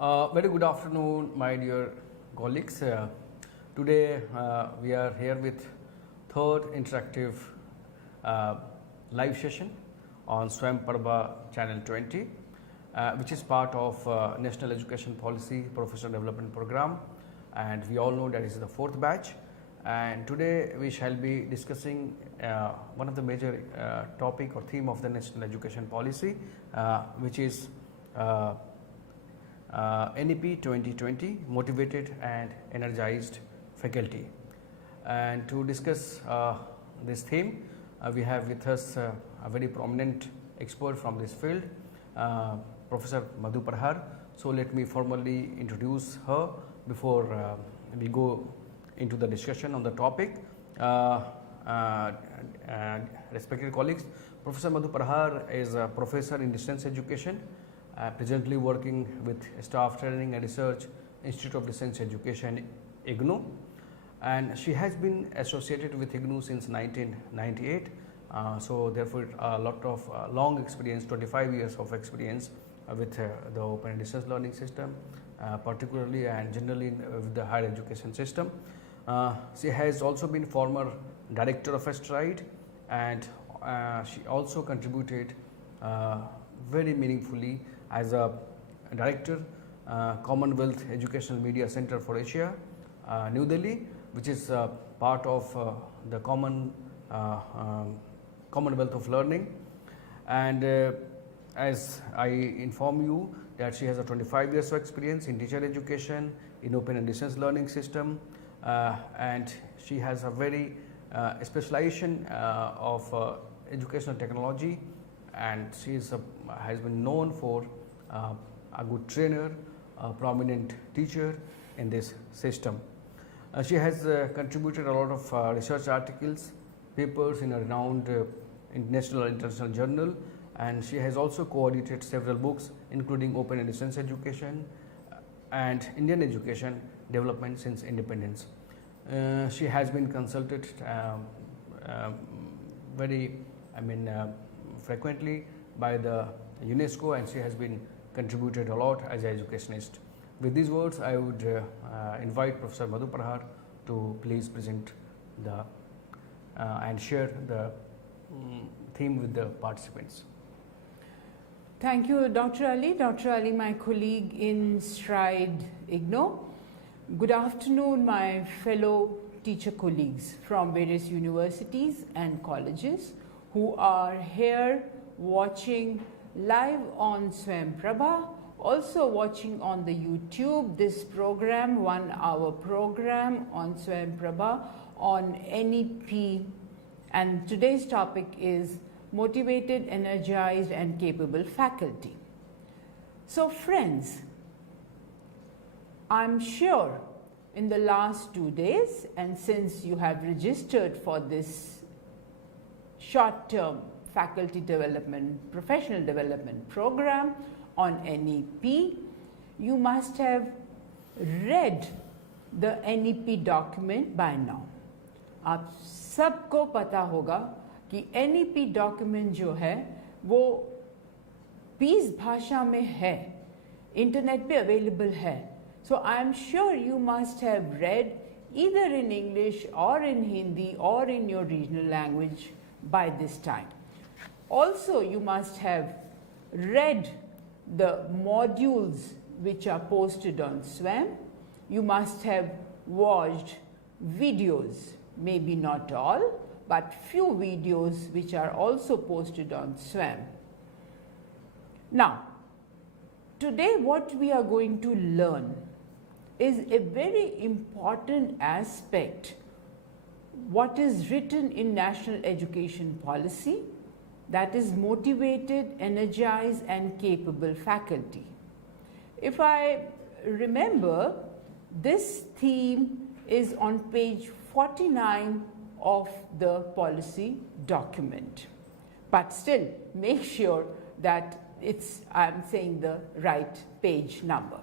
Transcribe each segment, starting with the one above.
Very good afternoon, my dear colleagues. Today we are here with third interactive live session on Swayam Prabha Channel 20, which is part of National Education Policy Professional Development Program, and we all know that this is the fourth batch. And today we shall be discussing one of the major topic or theme of the National Education Policy, which is NEP-2020, Motivated and Energized Faculty. And to discuss this theme, we have with us a very prominent expert from this field, Professor Madhu Prabha. So let me formally introduce her before we go into the discussion on the topic. Respected colleagues, Professor Madhu Prabha is a professor in distance education, presently working with Staff Training and Research Institute of Distance Education, IGNOU, and she has been associated with IGNOU since 1998. So therefore a lot of long experience, 25 years of experience with the open and distance learning system, particularly and generally with the higher education system. She has also been former director of STRIDE, and she also contributed very meaningfully as a director, Commonwealth Educational Media Center for Asia, New Delhi, which is part of the Commonwealth of Learning. And as I inform you that she has a 25 years of experience in teacher education, in open and distance learning system, and she has a very specialization of educational technology, and she has been known for a good trainer, a prominent teacher in this system. She has contributed a lot of research articles, papers in a renowned national and international journal, and she has also co-edited several books including Open and Distance Education and Indian Education Development since Independence. She has been consulted frequently by the UNESCO, and she has been contributed a lot as an educationist. With these words, I would invite Professor Madhu Prabha to please present the and share the theme with the participants. Thank you, Dr. Ali. Dr. Ali, my colleague in STRIDE IGNOU. Good afternoon, my fellow teacher colleagues from various universities and colleges who are here watching live on Swayam Prabha, also watching on the YouTube this program, 1 hour program on Swayam Prabha on NEP, and today's topic is Motivated, Energized and Capable Faculty. So friends, I'm sure in the last 2 days, and since you have registered for this short-term faculty development, professional development program on NEP, you must have read the NEP document by now. आप सबको पता होगा कि NEP document जो है वो 20 भाषा में है, इंटरनेट पे अवेलेबल है. So I am sure you must have read either in English or in Hindi or in your regional language by this time. Also, you must have read the modules which are posted on Swayam. You must have watched videos, maybe not all, but few videos which are also posted on Swayam. Now, today what we are going to learn is a very important aspect, what is written in National Education Policy, that is motivated, energized and capable faculty. If I remember, this theme is on page 49 of the policy document, but still make sure that I'm saying the right page number.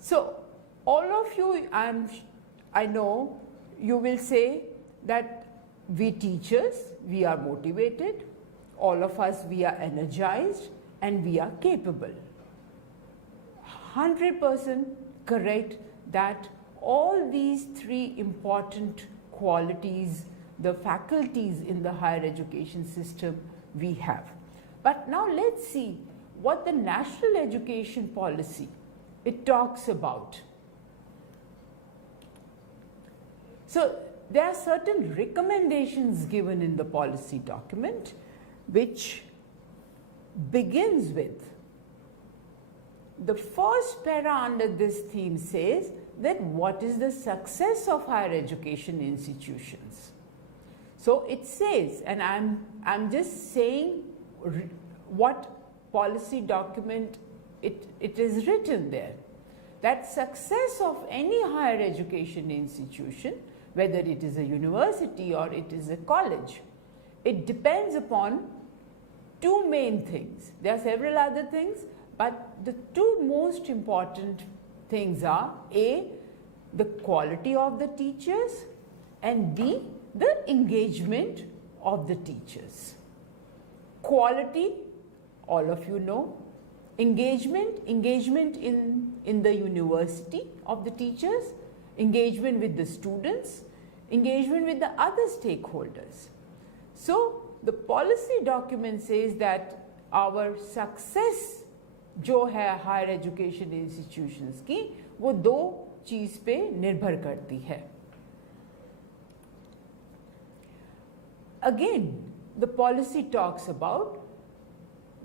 So all of you, I know you will say that we teachers, we are motivated, all of us, we are energized and we are capable. 100% correct that all these three important qualities, the faculties in the higher education system we have. But now let's see what the national education policy it talks about. So there are certain recommendations given in the policy document which begins with the first para under this theme says that what is the success of higher education institutions. So it says, and I'm just saying what policy document it is written there, that success of any higher education institution, whether it is a university or it is a college, it depends upon two main things. There are several other things, but the two most important things are A, the quality of the teachers, and B, the engagement of the teachers. Quality, all of you know. Engagement in the university of the teachers, engagement with the students, engagement with the other stakeholders. So the policy document says that our success जो है higher education institutions की वो दो चीज पे निर्भर करती है. Again, the policy talks about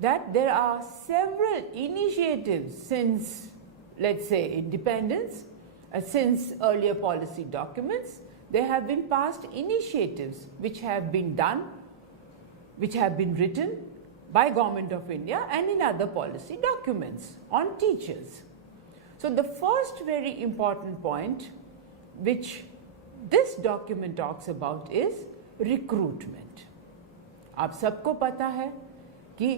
that there are several initiatives since, let's say, independence, since earlier policy documents. There have been past initiatives which have been done, which have been written by Government of India and in other policy documents on teachers. So the first very important point which this document talks about is recruitment. आप सबको पता है कि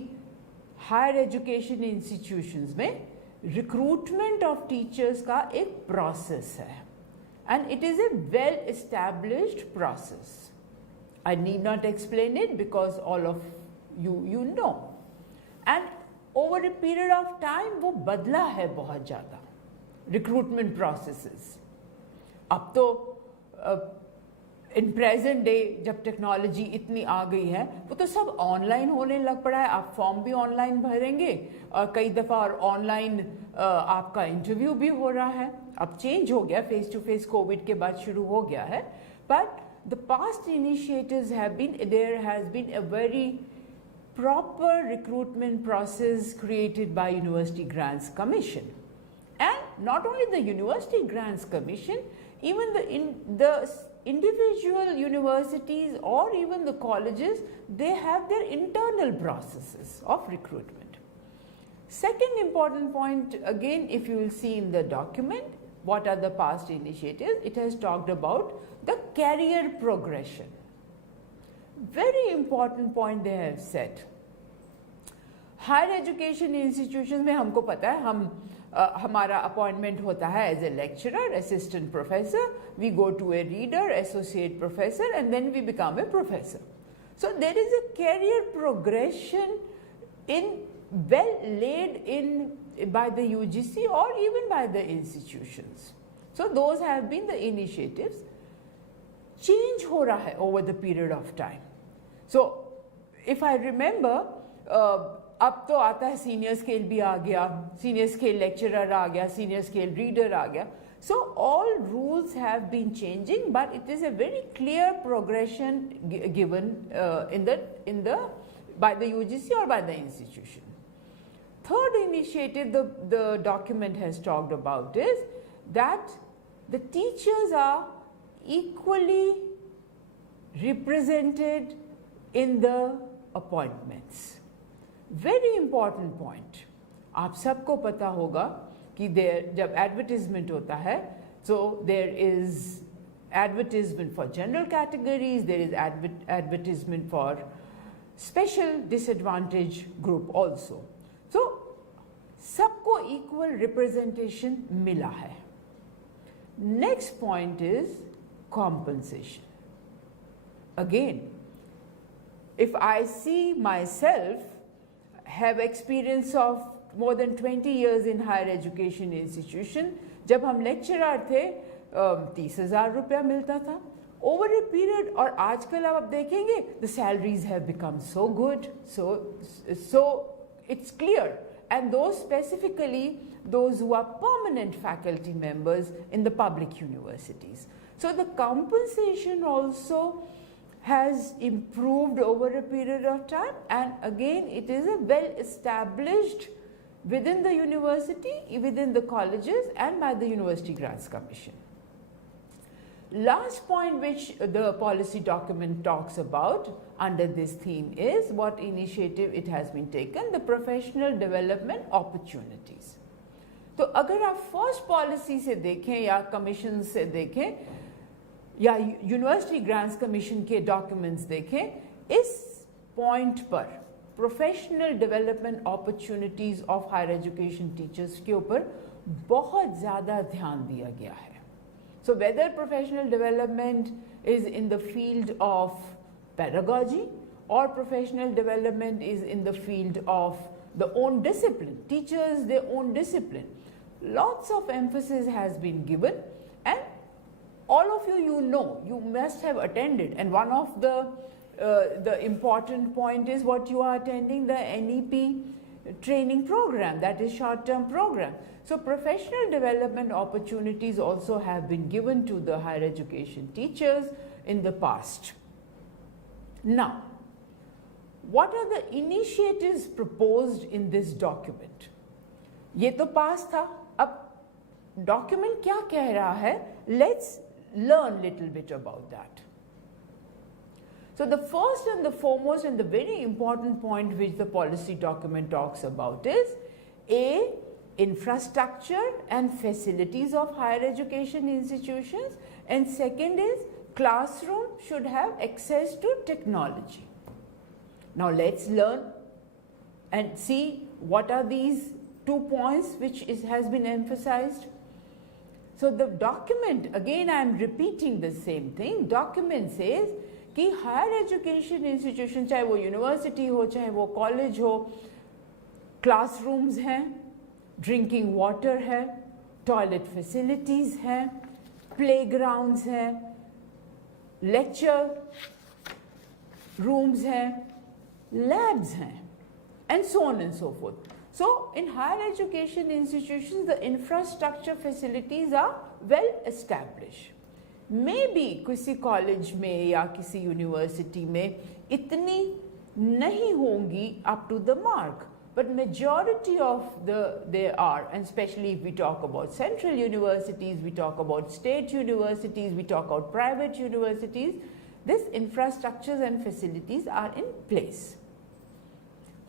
higher education institutions में recruitment of teachers का एक process है and it is a well established process. I need not explain it because all of you know. And over a period of time वो बदला है बहुत ज़्यादा recruitment processes. अब तो इन प्रेजेंट डे जब टेक्नोलॉजी इतनी आ गई है वो तो सब ऑनलाइन होने लग पड़ा है. आप फॉर्म भी ऑनलाइन भरेंगे और कई दफ़ा और ऑनलाइन आपका इंटरव्यू भी हो रहा है. अब चेंज हो गया, फेस टू फेस कोविड के बाद शुरू हो गया है. But the past initiatives have been, there has been a very proper recruitment process created by University Grants Commission. And not only the University Grants Commission, even the individual universities or even the colleges, they have their internal processes of recruitment. Second important point, again, if you will see in the document, what are the past initiatives? It has talked about the career progression. Very important point they have said. Higher education institution में हमको पता है हमारा appointment होता है as a lecturer, assistant professor, we go to a reader, associate professor and then we become a professor. So there is a career progression in well laid in by the UGC or even by the institutions. So those have been the initiatives. Change हो रहा है over the period of time. So if I remember, अब तो आता है senior scale भी आ गया, senior scale lecturer आ गया, सीनियर स्केल रीडर आ गया. So all rules have been changing, but it is a very clear progression given by the UGC or by the institution. Third initiative the document has talked about is that the teachers are equally represented in the appointments. Very important point. आप सबको पता होगा कि जब advertisement होता है, so there is advertisement for general categories, there is advertisement for special disadvantaged group also. So सबको equal representation मिला है. Next point is compensation. Again, if I see myself have experience of more than 20 years in higher education institution. जब हम lecturer थे 30,000 रुपया मिलता था. Over a period, और आजकल आप देखेंगे, the salaries have become so good, so it's clear. And those specifically, those who are permanent faculty members in the public universities. So the compensation also has improved over a period of time, and again it is a well established within the university, within the colleges and by the University Grants Commission. Last point which the policy document talks about under this theme is what initiative it has been taken, the professional development opportunities. तो अगर आप first policy से देखें या commission से देखें या university grants commission के डॉक्यूमेंट्स देखें, इस पॉइंट पर professional development opportunities of higher education teachers के ऊपर बहुत ज़्यादा ध्यान दिया गया है. So whether professional development is in the field of pedagogy or professional development is in the field of the own discipline, teachers their own discipline, lots of emphasis has been given, and all of you know, you must have attended, and one of the important point is what you are attending, the NEP training program, that is short term program. So professional development opportunities also have been given to the higher education teachers in the past. Now, what are the initiatives proposed in this document? ये तो पास था, अब document क्या कह रहा है? Let's learn little bit about that. So the first and the foremost and the very important point which the policy document talks about is A, infrastructure and facilities of higher education institutions, and second is classroom should have access to technology. Now let's learn and see what are these 2 points which has been emphasized. So the document, again I am repeating the same thing, document says कि higher education institution, चाहे वो university हो चाहे वो college हो, classrooms हैं, drinking water है, toilet facilities हैं, प्लेग्राउंड्स हैं, लेक्चर रूम्स हैं, लैब्स हैं, and so on and so forth. So in higher education institutions the infrastructure facilities are well established. Maybe किसी कॉलेज में या किसी यूनिवर्सिटी में इतनी नहीं होंगी up to the mark, but majority of there are, and especially if we talk about central universities, we talk about state universities, we talk about private universities, these infrastructures and facilities are in place.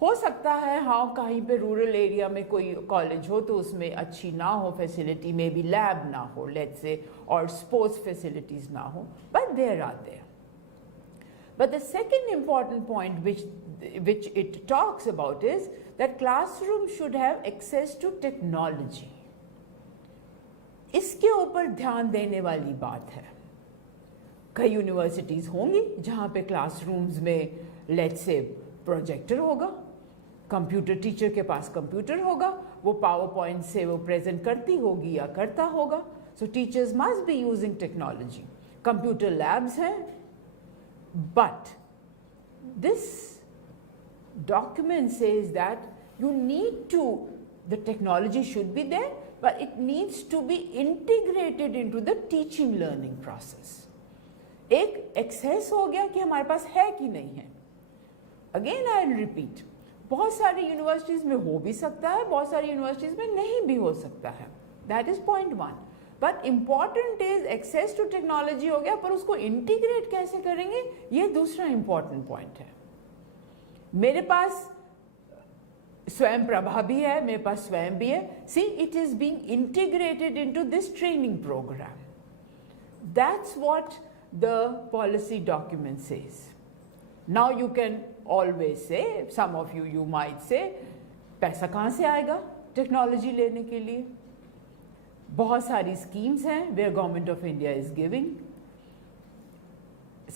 हो सकता है हाँ कहीं पे rural area में कोई college हो तो उसमें अच्छी ना हो फैसिलिटी, मे बी लैब ना हो लेट्स से, और स्पोर्ट्स फैसिलिटीज ना हो, but there are there. But the second important point which it talks about is that classroom should have access to technology. इसके ऊपर ध्यान देने वाली बात है. कई यूनिवर्सिटीज़ होंगी जहाँ पे क्लासरूम्स में लेट्स से प्रोजेक्टर होगा, कंप्यूटर टीचर के पास कंप्यूटर होगा, वो पावर पॉइंट से वो प्रेजेंट करती होगी या करता होगा. सो teachers must be using technology. Computer labs हैं, but this document says that you need to, the technology should be there, but it needs to be integrated into the teaching learning process. एक access हो गया कि हमारे पास है कि नहीं है. अगेन आई विल रिपीट, बहुत सारी यूनिवर्सिटीज़ में हो भी सकता है, बहुत सारी यूनिवर्सिटीज़ में नहीं भी हो सकता है. That is point one. But important is access to technology हो गया, पर उसको इंटीग्रेट कैसे करेंगे ये दूसरा इम्पॉर्टेंट पॉइंट है. मेरे पास स्वयं प्रभा भी है, मेरे पास स्वयं भी है. See it is being integrated into this training programme. That's what the policy document says. Now you can always say, some of you might say, पैसा कहाँ से आएगा टेक्नोलॉजी लेने के लिए? बहुत सारी स्कीम्स हैं where government of India is giving.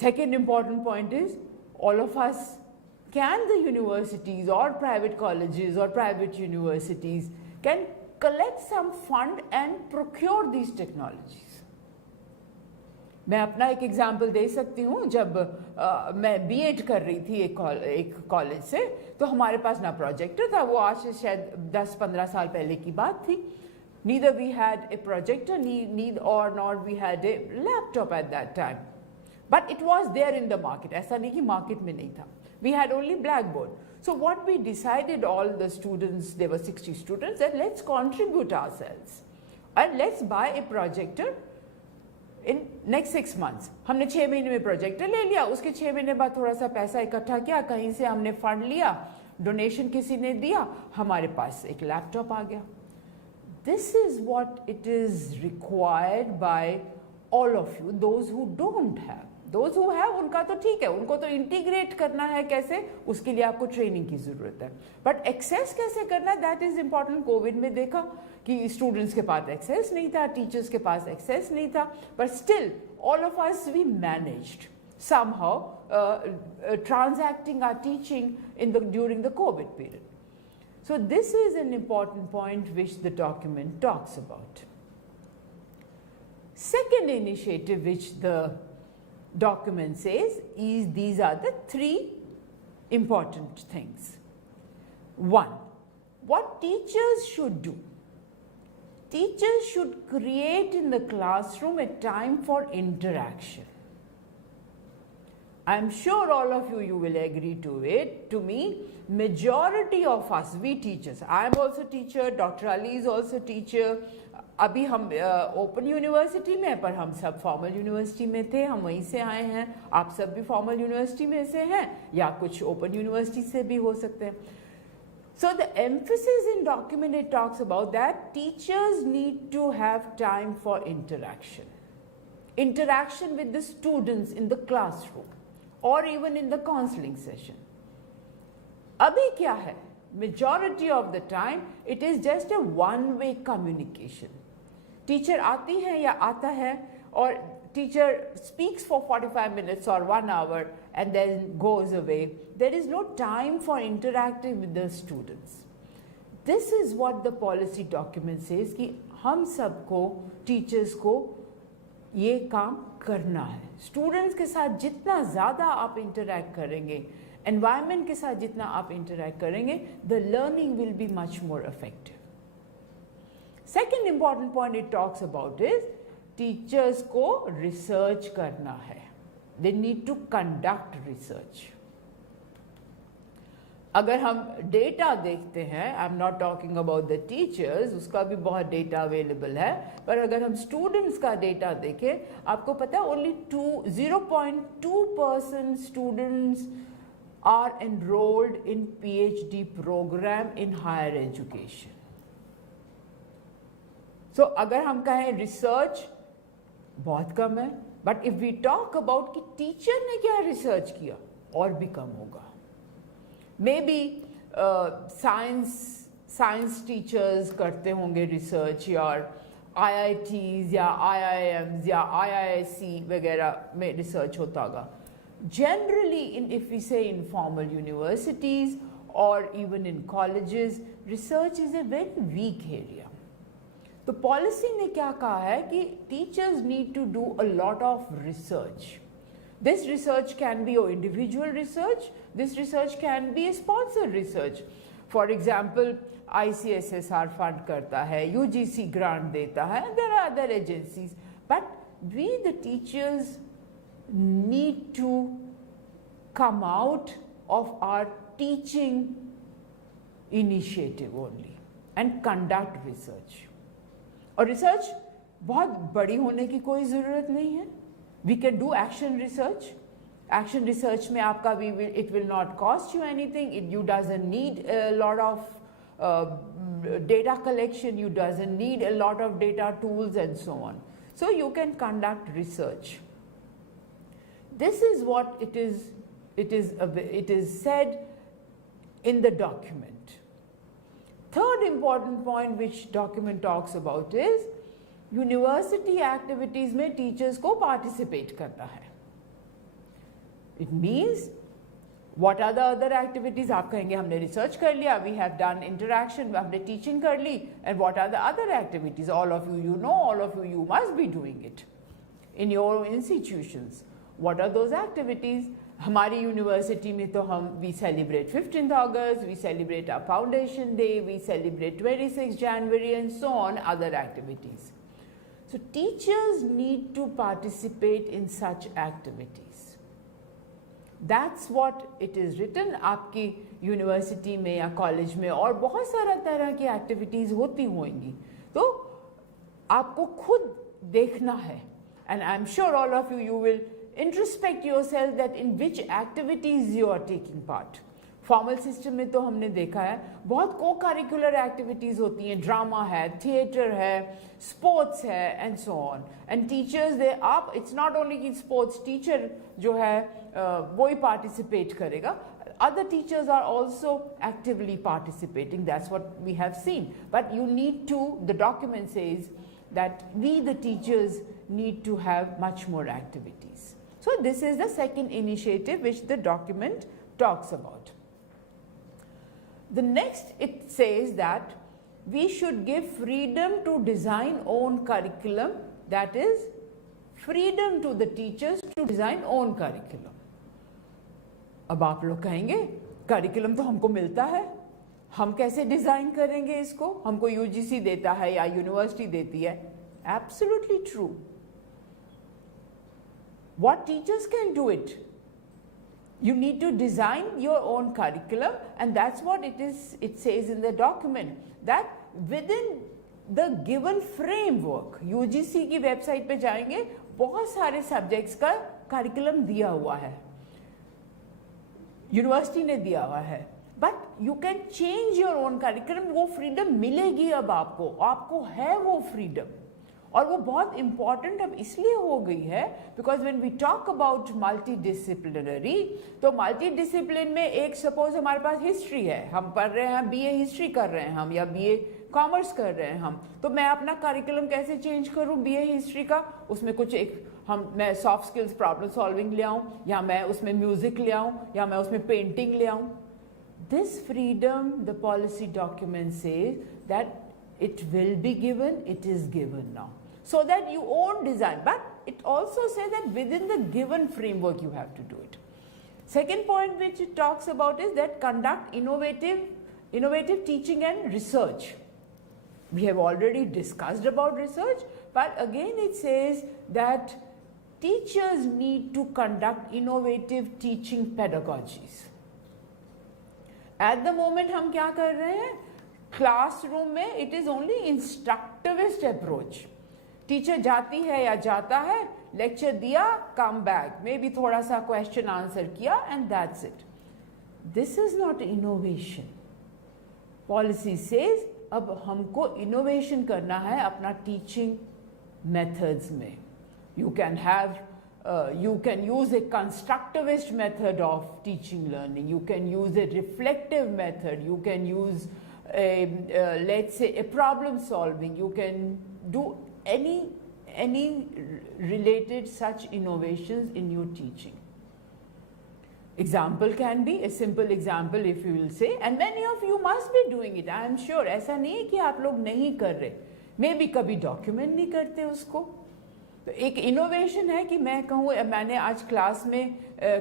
Second important point is all of us can the universities or private colleges or private universities can collect some fund and procure these technologies? मैं अपना एक example दे सकती हूँ. जब मैं BEd कर रही थी एक कॉलेज से, तो हमारे पास ना प्रोजेक्टर था. वो आज से शायद 10-15 साल पहले की बात थी. Neither we had a projector, nor we had a laptop at that time. But it was there in the market. ऐसा नहीं कि market में नहीं था. We had only blackboard. So what we decided, all the students, there were 60 students, that let's contribute ourselves and let's buy a projector in next 6 months. हमने 6 महीने में projector ले लिया. उसके 6 महीने बाद थोड़ा सा पैसा इकट्ठा किया, कहीं से हमने फंड लिया, डोनेशन किसी ने दिया, हमारे पास एक लैपटॉप आ गया. This is what it is required by all of you, those who don't have. Those who have, उनका तो ठीक है, उनको तो इंटीग्रेट करना है कैसे, उसके लिए आपको ट्रेनिंग की ज़रूरत है. बट एक्सेस कैसे करना है, दैट इज़ इम्पॉर्टेंट. कोविड में देखा कि स्टूडेंट्स के पास एक्सेस नहीं था, टीचर्स के पास एक्सेस नहीं था, but still all of us we managed somehow transacting our teaching during the COVID period. So this is an important point which the document talks about. Second initiative which the document says is these are the 3 important things. 1, what teachers should do. Teachers should create in the classroom a time for interaction. I am sure all of you will agree to it. To me, majority of us, we teachers, I am also teacher, Dr. Ali is also teacher. अभी हम open university में, पर हम सब formal university में थे, हम वहीं से आए हैं. आप सब भी फॉर्मल यूनिवर्सिटी में से हैं या कुछ ओपन यूनिवर्सिटी से भी हो सकते हैं. So the emphasis in document, it talks about that teachers need to have time for interaction. Interaction with the students in the classroom or even in the counseling session. अभी क्या है? Majority of the time it is just a one-way communication. Teacher आती है या आता है, और teacher speaks for 45 minutes or 1 hour and then goes away. There is no time for interacting with the students. This is what the policy document says कि हम सबको, teachers को ये काम करना है. Students के साथ जितना ज़्यादा आप interact करेंगे, environment के साथ जितना आप interact करेंगे, the learning will be much more effective. Second important point it talks about is teachers को research करना है. They need to conduct research. अगर हम डेटा देखते हैं, I am not talking about the teachers, उसका भी बहुत डेटा अवेलेबल है, पर अगर हम स्टूडेंट्स का डेटा देखें, आपको पता है only 0.2% students are enrolled in PhD program in higher education. So अगर हम कहें रिसर्च बहुत कम है, but if we talk about कि टीचर ने क्या रिसर्च किया, और भी कम होगा. मे बी साइंस टीचर्स करते होंगे रिसर्च, या IITs या IIMs या IISc वगैरह में रिसर्च होता होगा. Generally, if we say in formal universities or even in colleges, research is a very weak area. तो policy ने क्या कहा है कि teachers need to do a lot of research. This research can be your individual research. This research can be a sponsored research. For example, ICSSR fund करता है, UGC grant देता है, there are other agencies. But we, the teachers, need to come out of our teaching initiative only and conduct research. और research बहुत बड़ी होने की कोई ज़रूरत नहीं है. We can do action research. Action research में आपका it will not cost you anything. You doesn't need a lot of data collection. You doesn't need a lot of data tools and so on. So you can conduct research. This is what it is said in the document. Third important point which document talks about is university activities में teachers को participate करना है. It means What are the other activities? आप कहेंगे हमने research कर लिया, we have done interaction, हमने teaching कर ली, and what are the other activities? All of you, you know, all of you, you must be doing it in your institutions. What are those activities? हमारी university में तो हम we celebrate 15th August, we celebrate our foundation day, we celebrate 26th January and so on, other activities. So teachers need to participate in such activities. That's what it is written. आपकी university में या college में और बहुत सारा तरह की activities होती होंगी, तो आपको खुद देखना है. And I'm sure all of you, you will introspect yourself that in which activities you are taking part. Formal system में तो हमने देखा है बहुत को करिकुलर एक्टिविटीज़ होती हैं, ड्रामा है, थिएटर है, स्पोर्ट्स है and so on. And teachers they आप, इट्स नॉट ओनली कि स्पोर्ट्स टीचर जो है वो ही पार्टिसिपेट करेगा, other teachers are also actively participating. That's what we have seen. But you need to, the document says that we the teachers need to have much more activities. So this is the second initiative which the document talks about. The next, it says that we should give freedom to design own curriculum, that is freedom to the teachers to design own curriculum. अब आप लोग कहेंगे curriculum तो हमको मिलता है, हम कैसे डिज़ाइन करेंगे इसको, हमको यूजीसी देता है या यूनिवर्सिटी देती है. Absolutely true. What teachers can do it? You need to design your own curriculum, and that's what it is. It says in the document that within the given framework, UGC की website पे जाएंगे, बहुत सारे subjects का curriculum दिया हुआ है, university ने दिया हुआ है, but you can change your own curriculum. वो फ्रीडम मिलेगी अब आपको, आपको है वो फ्रीडम. और वो बहुत इम्पॉर्टेंट अब इसलिए हो गई है because when we talk about multi disciplinary, तो मल्टी डिसिप्लिन में एक सपोज हमारे पास हिस्ट्री है, हम पढ़ रहे हैं, बीए हिस्ट्री कर रहे हैं हम, या बीए कॉमर्स कर रहे हैं हम, तो मैं अपना करिकुलम कैसे चेंज करूं बीए हिस्ट्री का, उसमें कुछ एक मैं सॉफ्ट स्किल्स प्रॉब्लम सॉल्विंग ले आऊं, या मैं उसमें म्यूजिक ले आऊं, या मैं उसमें पेंटिंग ले आऊं. This freedom the policy document says that it will be given, it is given now, so that you own design, but it also says that within the given framework you have to do it. Second point which it talks about is that conduct innovative teaching and research. We have already discussed about research, but again it says that teachers need to conduct innovative teaching pedagogies. At the moment हम क्या कर रहे हैं, classroom में it is only instructivist approach. Teacher जाती है या जाता है, लेक्चर दिया, कम बैक, मे बी थोड़ा सा क्वेश्चन आंसर किया and that's it. This is not innovation. Policy says अब हमको इनोवेशन करना है अपना टीचिंग मेथड्स में. You can have you can use a constructivist method of teaching learning, you can use a reflective method, you can use let's say a problem solving, you can do any related such innovations in your teaching. Example can be a simple example, if you will say, and many of you must be doing it, I am sure. ऐसा नहीं है कि आप लोग नहीं कर रहे, may be कभी डॉक्यूमेंट नहीं करते उसको. तो एक इनोवेशन है कि मैं कहूँ मैंने आज क्लास में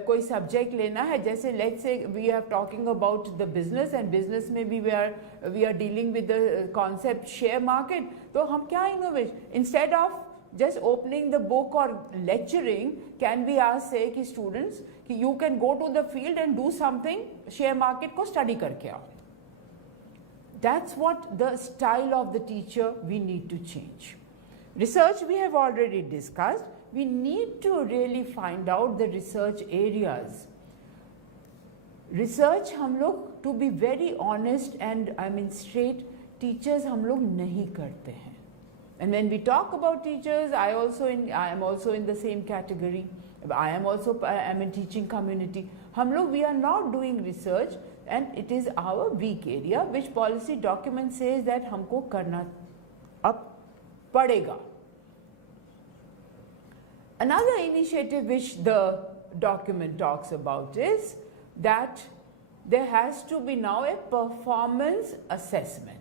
कोई सब्जेक्ट लेना है, जैसे let's say we are talking about the business, and business में भी we are dealing with the concept share market. तो हम क्या innovation, instead of just opening the book or lecturing, can we ask say कि students कि you can go to the field and do something, share market को study करके आओ. That's what the style of the teacher we need to change. Research we have already discussed. We need to really find out the research areas. Research हम लोग, to be very honest and I mean straight, teachers हम लोग नहीं करते हैं. And when we talk about teachers, I am also in the same category. I am in teaching community. हम लोग, we are not doing research, and it is our weak area which policy document says that हमको करना अब पड़ेगा. Another initiative which the document talks about is that there has to be now a performance assessment.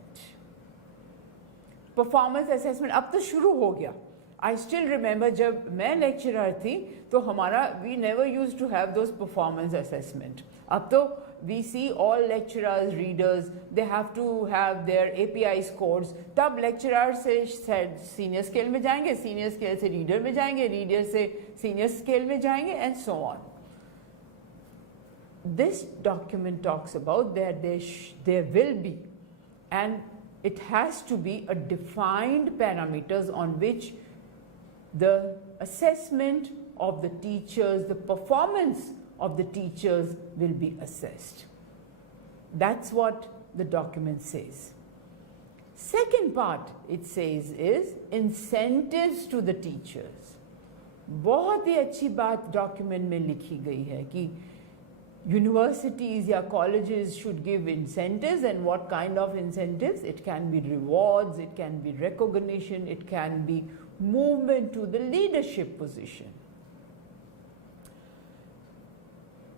Performance assessment अब तो शुरू हो गया. I still remember जब मैं lecturer थी तो हमारा we never used to have those performance assessment. अब तो we see all lecturers, readers, they have to have their API scores. तब lecturer से senior scale में जाएंगे, senior scale से reader में जाएंगे, reader से senior scale में जाएंगे, and so on. This document talks about that there will be, and it has to be a defined parameters on which the assessment of the teachers, the performance of the teachers will be assessed. That's what the document says. Second part it says is incentives to the teachers. बहुत ही अच्छी बात document में लिखी गई है कि universities या colleges should give incentives, and what kind of incentives? It can be rewards, it can be recognition, it can be movement to the leadership position.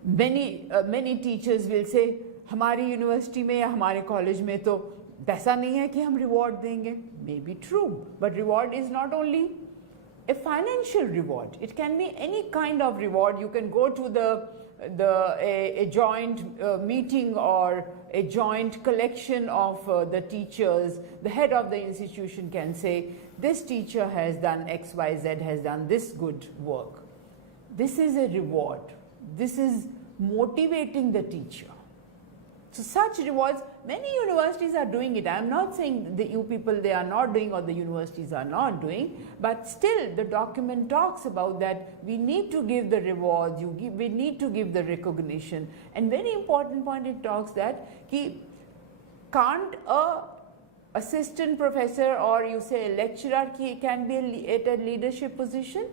Many teachers will say हमारी university में या हमारे college में तो पैसा नहीं है कि हम रिवॉर्ड देंगे. May be true, but reward is not only a financial reward. It can be any kind of reward. You can go to a joint meeting or a joint collection of the teachers. The head of the institution can say, this teacher has done X, Y, Z, has done this good work. This is a reward. This is motivating the teacher. So such rewards, many universities are doing it. I am not saying that you people they are not doing or the universities are not doing, but still the document talks about that we need to give the rewards, we need to give the recognition. And very important point, it talks that can't a assistant professor or you say a lecturer can be at a leadership position?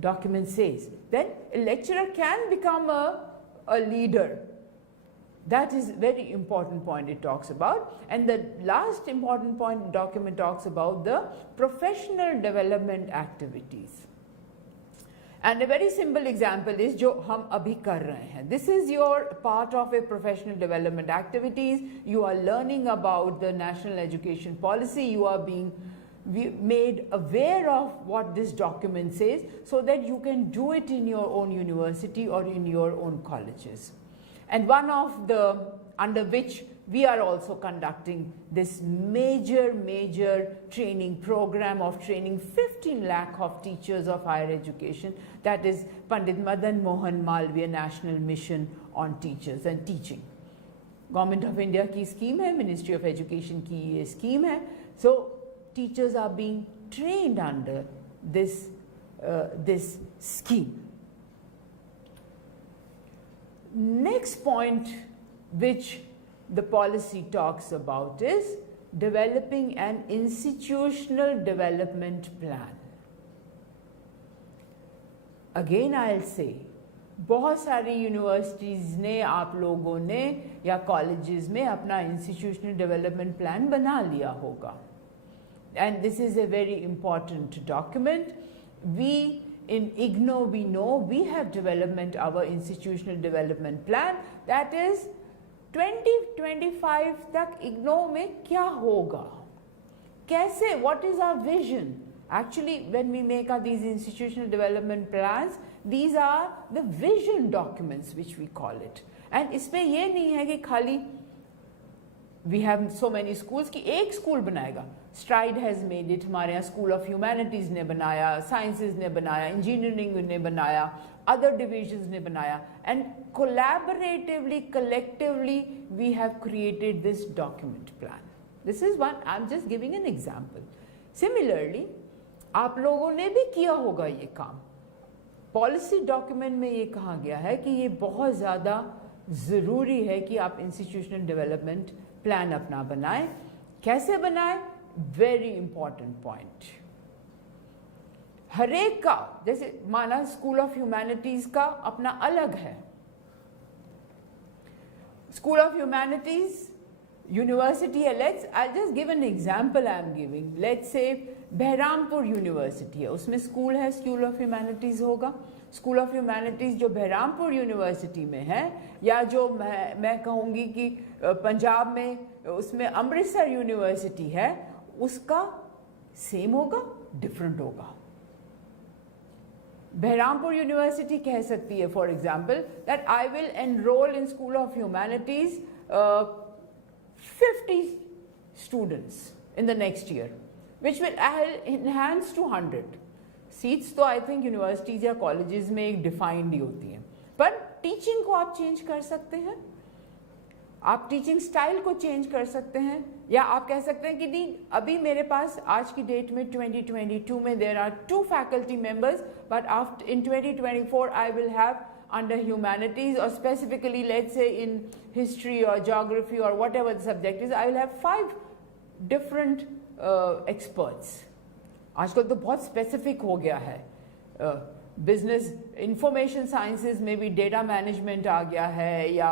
Document says then a lecturer can become a leader. That is very important point it talks about. And the last important point the document talks about the professional development activities. And a very simple example is जो हम अभी कर रहे हैं. This is your part of a professional development activities. You are learning about the national education policy. You are being made aware of what this document says so that you can do it in your own university or in your own colleges. And one of the, under which we are also conducting this major training program of training 15 lakh of teachers of higher education, that is Pandit Madan Mohan Malviya National Mission on Teachers and Teaching. Government of India की scheme है, Ministry of Education की ये scheme है. So teachers are being trained under this scheme. Next point which the policy talks about is developing an institutional development plan. Again I'll say, बहुत सारी universities ने आप लोगों ने या कॉलेजेस में अपना इंस्टीट्यूशनल डेवलपमेंट प्लान बना लिया होगा. And this is a very important document. We in IGNO, we know we have development our institutional development plan, that is 2025 तक IGNO में क्या होगा, कैसे, what is our vision. Actually when we make these institutional development plans, these are the vision documents which we call it. And इसमें ये नहीं है कि खाली we have so many schools कि एक school बनाएगा. Stride has made it, हमारे यहाँ School of Humanities ने बनाया, Sciences ने बनाया, Engineering ने बनाया, other divisions ने बनाया, and collaboratively, collectively, we have created this document plan. This is one, I'm just giving an example. Similarly, आप लोगों ने भी किया होगा ये काम. Policy document में ये कहा गया है कि ये बहुत ज़्यादा ज़रूरी है कि आप institutional development plan अपना बनाएं. कैसे बनाएं? Very important point. हर एक का, जैसे माना स्कूल ऑफ ह्यूमैनिटीज का अपना अलग है. स्कूल ऑफ ह्यूमैनिटीज यूनिवर्सिटी है. Let's I just give an example I am giving. Let's say Berhampur university है, उसमें स्कूल है, स्कूल ऑफ ह्यूमैनिटीज होगा. स्कूल ऑफ ह्यूमैनिटीज़ जो बहरामपुर यूनिवर्सिटी में है, या जो मैं कहूँगी कि पंजाब में उसमें अमृतसर यूनिवर्सिटी है, उसका सेम होगा, डिफरेंट होगा। बहरामपुर यूनिवर्सिटी कह सकती है for example that I will enrol in school of humanities 50 students in the next year, which will enhance to 100 seats। तो आई थिंक यूनिवर्सिटीज़ या कॉलेजेस में एक डिफाइंड ही होती हैं, पर टीचिंग को आप चेंज कर सकते हैं, आप टीचिंग स्टाइल को चेंज कर सकते हैं, या आप कह सकते हैं कि नहीं, अभी मेरे पास आज की डेट में 2022 में there are 2 faculty members, but after in 2024 I will have under humanities, or specifically let's say in history or geography or whatever the subject is, I will have 5 different experts। आजकल तो बहुत specific हो गया है, business information sciences में भी data management आ गया है, या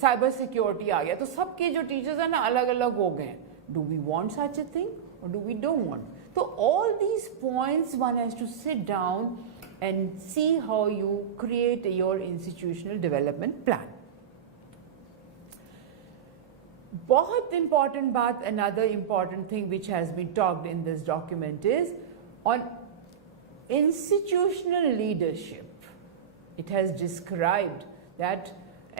साइबर सिक्योरिटी आ गया, तो सबके जो टीचर्स हैं ना अलग अलग हो गए। Do we want such a thing और डू वी डोंट वांट? तो all these points one has to sit down and see how you create your institutional development plan। बहुत important बात, another important thing which has been talked in this document is on institutional leadership। It has described that,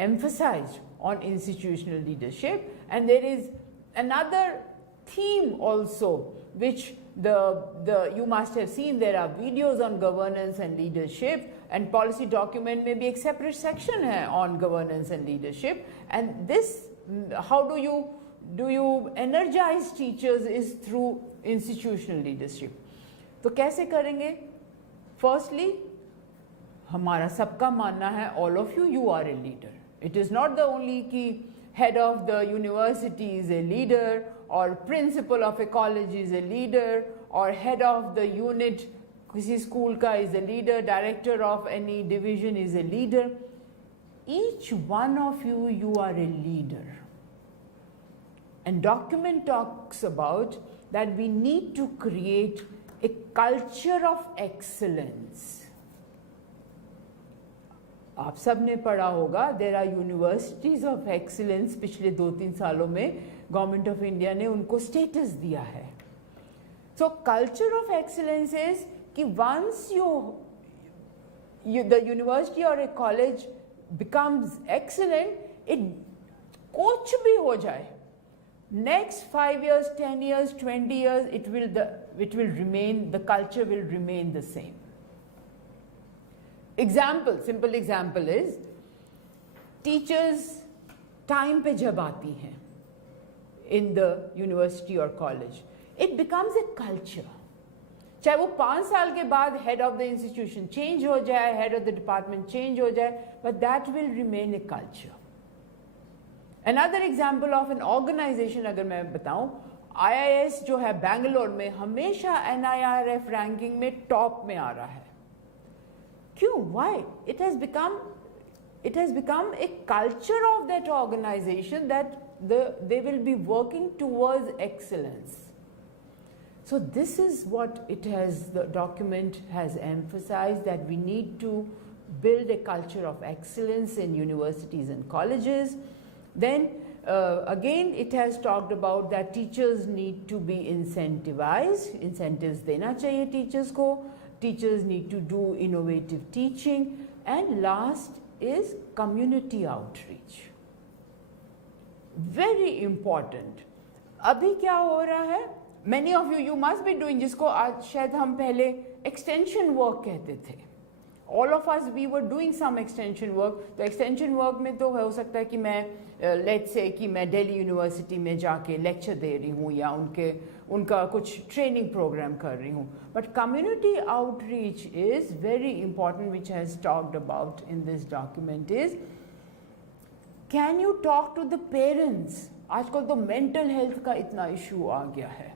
emphasized on institutional leadership, and there is another theme also which you must have seen, there are videos on governance and leadership, and policy document में भी एक separate section है on governance and leadership, and this how do you energize teachers is through institutional leadership। तो कैसे करेंगे? Firstly, हमारा सबका मानना है all of you are a leader। It is not the only कि head of the university is a leader, or principal of a college is a leader, or head of the unit किसी school का is a leader, director of any division is a leader। Each one of you are a leader, and document talks about that we need to create a culture of excellence। आप सब ने पढ़ा होगा, there are universities of excellence, पिछले 2-3 सालों में government of India ने उनको स्टेटस दिया है। सो कल्चर ऑफ एक्सीलेंस इज कि वंस द यूनिवर्सिटी और ए कॉलेज बिकम्स एक्सीलेंट, इट कुछ भी हो जाए, next 5 years, 10 years, 20 years, it will remain, the culture will remain the same। Example, simple example is, teachers time पे जब आती हैं इन द यूनिवर्सिटी और college, it becomes a culture. चाहे वो 5 साल के बाद head of the institution change हो जाए, head of the department change हो जाए, but that will remain a culture. Another example of an organisation अगर मैं बताऊं, IIS जो है बैंगलोर में हमेशा NIRF रैंकिंग में टॉप में आ रहा है। क्यों? Why? It has become a culture of that organization that they will be working towards excellence। So this is what the document has emphasized, that we need to build a culture of excellence in universities and colleges। Then again it has talked about that teachers need to be incentivized, incentives देना चाहिए teachers को, teachers need to do innovative teaching, and last is community outreach। Very important। अभी क्या हो रहा है, many of you must be doing, जिसको आज शायद हम पहले extension work कहते थे, all of us we were doing some extension work। तो extension work में तो हो सकता है कि मैं let's say कि मैं दिल्ली यूनिवर्सिटी में जाके लेक्चर दे रही हूँ, या उनका कुछ ट्रेनिंग प्रोग्राम कर रही हूँ, but community outreach is very important, which has talked about in this document is, can you talk to the parents? आजकल तो मेंटल हेल्थ का इतना इशू आ गया है।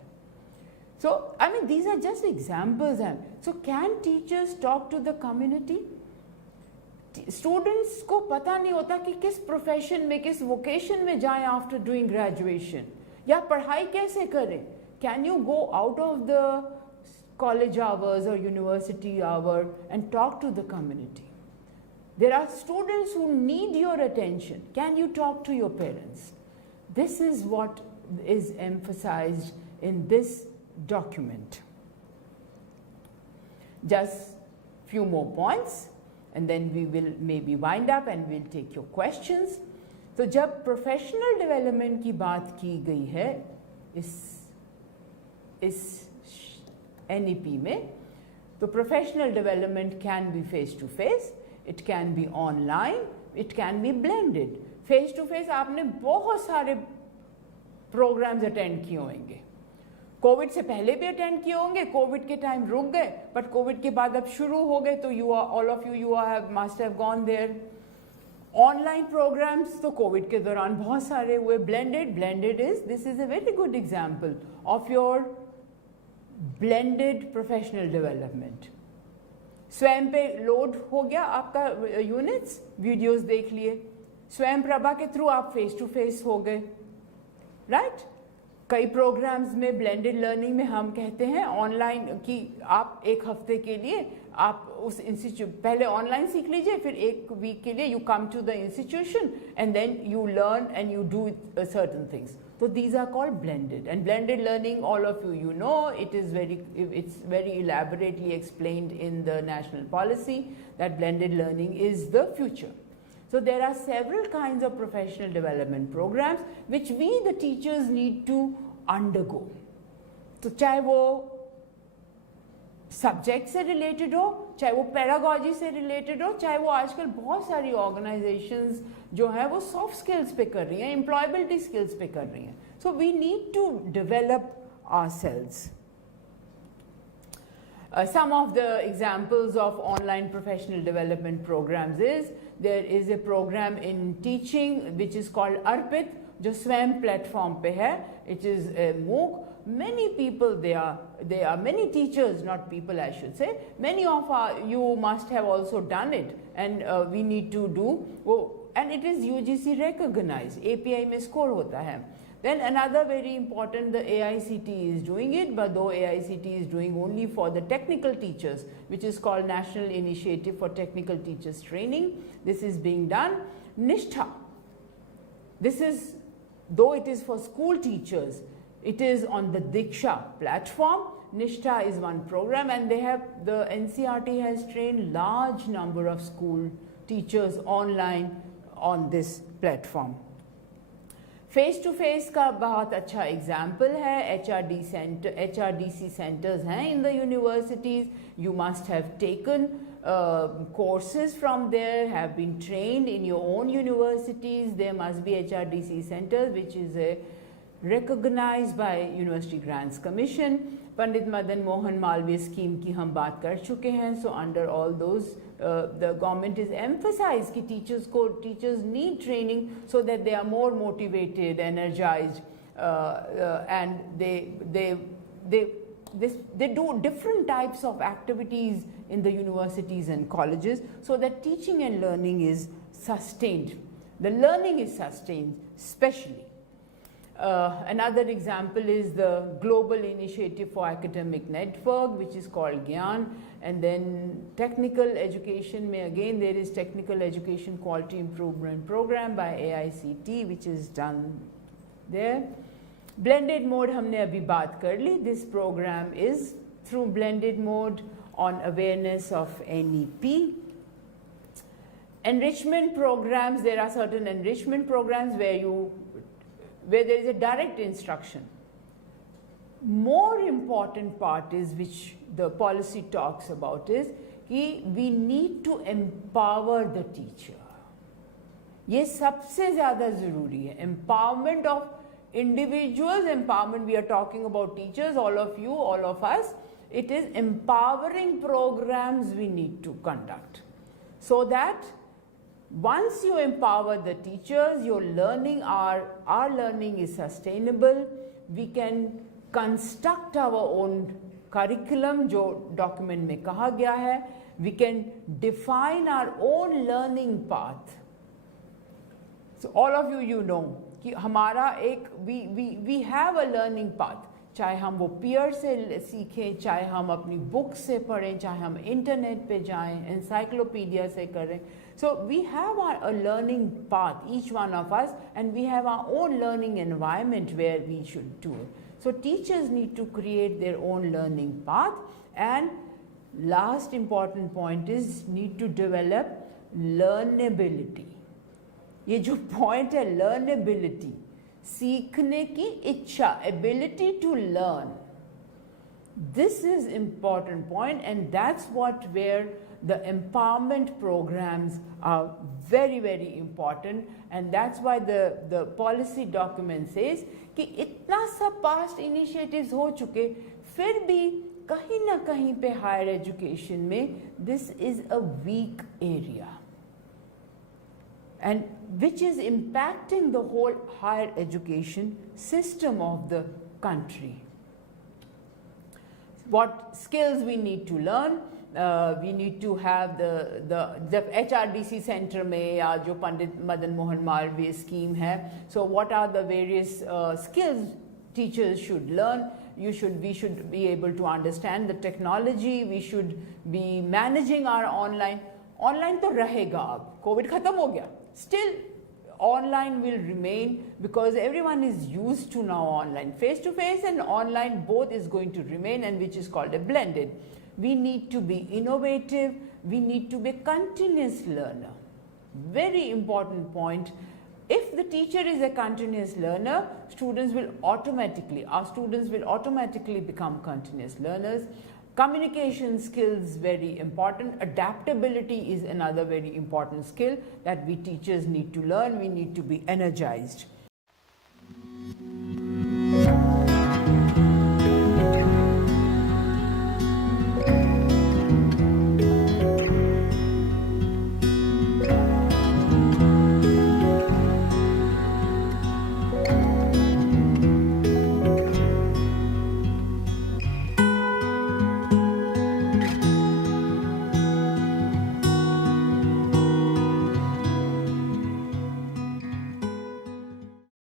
So, I mean, these are just examples। So, can teachers talk to the community? Students को पता नहीं होता कि किस प्रोफेशन में, किस वोकेशन में जाएं आफ्टर डूइंग ग्रेजुएशन, या पढ़ाई कैसे करें। Can you go out of the college hours or university hour and talk to the community. There are students who need your attention. Can you talk to your parents? This is what is emphasized in this document. Just few more points and then we will maybe wind up and we'll take your questions. तो जब professional development की बात की गई है इस NEP में, तो professional development can be face to face, it can be online, it can be blended. Face to face आपने बहुत सारे प्रोग्राम्स अटेंड किए होंगे, कोविड से पहले भी अटेंड किए होंगे, कोविड के टाइम रुक गए बट कोविड के बाद अब शुरू हो गए, तो you are all of you must have gone there. Online programmes तो कोविड के दौरान बहुत सारे हुए. Blended is, this is a very good example of your blended professional development. Swayam पे लोड हो गया आपका यूनिट्स, वीडियोस देख लिए, स्वयं प्रभा के थ्रू आप फेस टू फेस हो गए, राइट. कई प्रोग्राम्स में ब्लेंडेड लर्निंग में हम कहते हैं ऑनलाइन कि आप एक हफ्ते के लिए आप उस इंस्टीट्यूट पहले ऑनलाइन सीख लीजिए, फिर एक वीक के लिए you come to the institution and then you learn and you do certain things. So these are called blended, and blended learning, all of you know, it's very elaborately explained in the national policy that blended learning is the future. So there are several kinds of professional development programs which we the teachers need to undergo. तो चाहे वो subject से related हो, चाहे वो pedagogy से related हो, चाहे वो आजकल बहुत सारी ऑर्गेनाइजेशंस जो है वो सॉफ्ट स्किल्स पे कर रही हैं, एम्प्लॉयबिलिटी स्किल्स पे कर रही हैं. So we need to develop ourselves. Some of the examples of online professional development programs is, there is a program in teaching which is called Arpit, जो स्वयं प्लेटफॉर्म पे है. It is a MOOC. Many people, there are many teachers, not people I should say, many of you must have also done it, and we need to do, and it is UGC recognized, API में score होता है. Then another very important, the AICT is doing it, but though AICT is doing only for the technical teachers, which is called National Initiative for Technical Teachers Training. This is being done. Nishtha, this is, though it is for school teachers, it is on the Diksha platform. Nishtha is one program, and they have, the NCRT has trained large number of school teachers online on this platform. Face to face का बहुत अच्छा एग्जाम्पल है. HRDC centres हैं in the universities. You must have taken courses from there, have been trained in your own universities. There must be HRDC centers, which is recognized by University Grants Commission. Pandit Madan Mohan Malviya scheme की हम बात कर चुके हैं. So under all those the government is emphasized कि teachers need training so that they are more motivated, energized, and they do different types of activities in the universities and colleges so that teaching and learning is sustained. The learning is sustained, especially. Another example is the Global Initiative for Academic Network, which is called GYAN. And then technical education, again there is Technical Education Quality Improvement Program by AICT, which is done there. Blended mode हमने अभी बात कर ली. This program is through blended mode on awareness of NEP. Enrichment programs, there are certain enrichment programs where there is a direct instruction. More important part is, which the policy talks about, is कि we need to empower the teacher. ये सबसे ज़्यादा ज़रूरी है. Empowerment of individuals, empowerment, we are talking about teachers, all of you, all of us. It is empowering programs we need to conduct so that once you empower the teachers, your learning, our learning is sustainable. We can construct our own curriculum, जो document में कहा गया है. We can define our own learning path. So all of you know कि हमारा एक we have a learning path. चाहे हम वो पीयर से सीखें, चाहे हम अपनी बुक से पढ़ें, चाहे हम इंटरनेट पे जाएं, एनसाइक्लोपीडिया से करें. So we have a learning path, each one of us, and we have our own learning environment where we should do it. So teachers need to create their own learning path, and last important point is need to develop learnability. ये जो point है learnability, सीखने की इच्छा, ability to learn. This is important point, and that's where the empowerment programs are very, very important, and that's why the policy document says कि इतना सब past initiatives हो चुके, फिर भी कहीं ना कहीं पे higher education में this is a weak area, and which is impacting the whole higher education system of the country. What skills we need to learn? We need to have the HRDC center में या जो Pandit Madan Mohan Malviya scheme है. So what are the various skills teachers should learn? We should be able to understand the technology. We should be managing our online. Online तो रहेगा अब, COVID खत्म हो गया. Still online will remain because everyone is used to now online. Face to face and online both is going to remain, and which is called a blended. We need to be innovative. We need to be a continuous learner. Very important point. If the teacher is a continuous learner, our students will automatically become continuous learners. Communication skills very important. Adaptability is another very important skill that we teachers need to learn. We need to be energized.